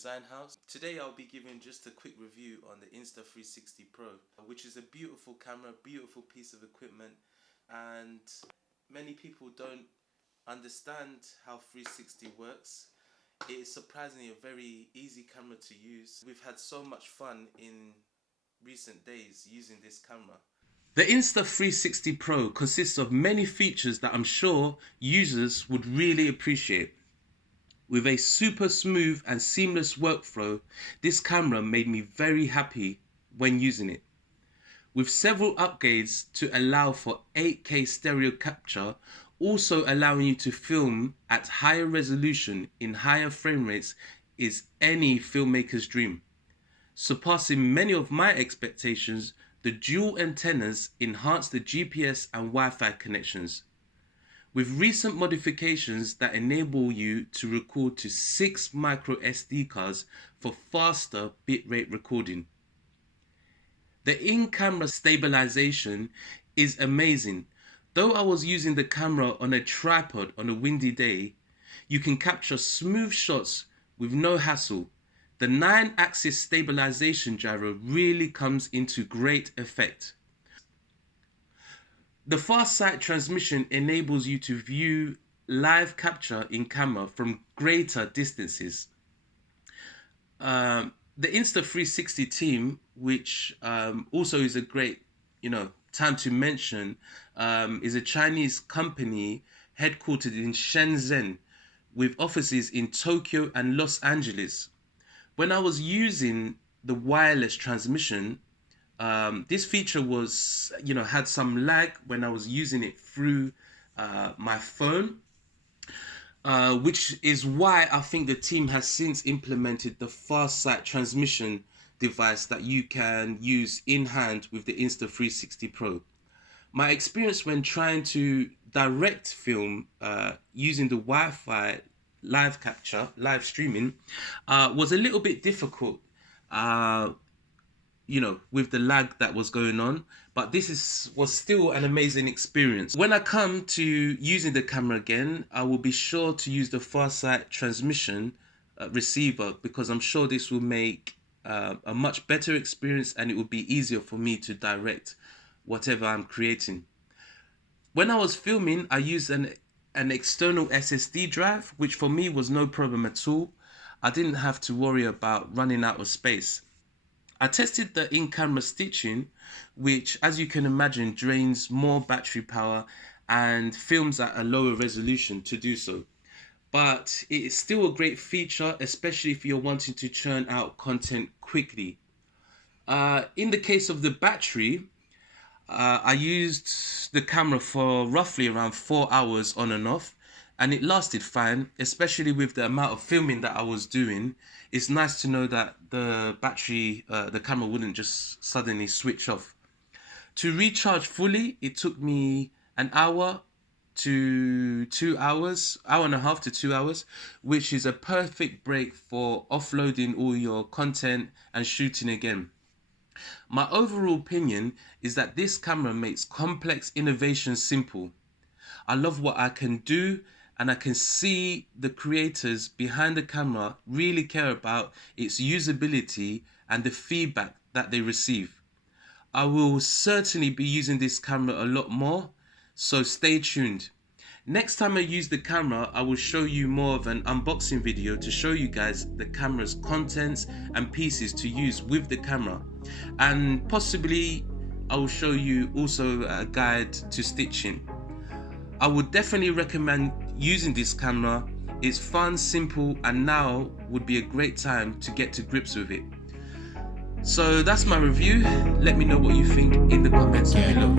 design house. Today I'll be giving just a quick review on the Insta360 Pro, which is a beautiful camera, beautiful piece of equipment, and many people don't understand how 360 works. It is surprisingly a very easy camera to use. We've had so much fun in recent days using this camera. The Insta360 Pro consists of many features that I'm sure users would really appreciate. With a super smooth and seamless workflow, this camera made me very happy when using it. With several upgrades to allow for 8K stereo capture, also allowing you to film at higher resolution in higher frame rates is any filmmaker's dream. Surpassing many of my expectations, the dual antennas enhance the GPS and Wi-Fi connections, with recent modifications that enable you to record to 6 micro SD cards for faster bitrate recording. The in-camera stabilization is amazing. Though I was using the camera on a tripod on a windy day, you can capture smooth shots with no hassle. The 9-axis stabilization gyro really comes into great effect. The fast sight transmission enables you to view live capture in camera from greater distances. The Insta360 team, which also is a great, time to mention, is a Chinese company headquartered in Shenzhen with offices in Tokyo and Los Angeles. When I was using the wireless transmission, this feature was, had some lag when I was using it through my phone, which is why I think the team has since implemented the fast sight transmission device that you can use in hand with the Insta360 Pro. My experience when trying to direct film using the Wi-Fi live capture, live streaming, was a little bit difficult, with the lag that was going on, but this was still an amazing experience. When I come to using the camera again, I will be sure to use the fast sight transmission receiver, because I'm sure this will make a much better experience, and it will be easier for me to direct whatever I'm creating. When I was filming, I used an external SSD drive, which for me was no problem at all. I didn't have to worry about running out of space. I tested the in-camera stitching, which, as you can imagine, drains more battery power and films at a lower resolution to do so. But it is still a great feature, especially if you're wanting to churn out content quickly. In the case of the battery, I used the camera for roughly around 4 hours on and off, and it lasted fine, especially with the amount of filming that I was doing. It's nice to know that the battery, the camera wouldn't just suddenly switch off. To recharge fully, it took me an hour to 2 hours, hour and a half to 2 hours, which is a perfect break for offloading all your content and shooting again. My overall opinion is that this camera makes complex innovations simple. I love what I can do, and I can see the creators behind the camera really care about its usability and the feedback that they receive. I will certainly be using this camera a lot more, so stay tuned. Next time I use the camera, I will show you more of an unboxing video to show you guys the camera's contents and pieces to use with the camera. And possibly I will show you also a guide to stitching. I would definitely recommend using this camera. It's fun, simple, and now would be a great time to get to grips with it. So that's my review. Let me know what you think in the comments below.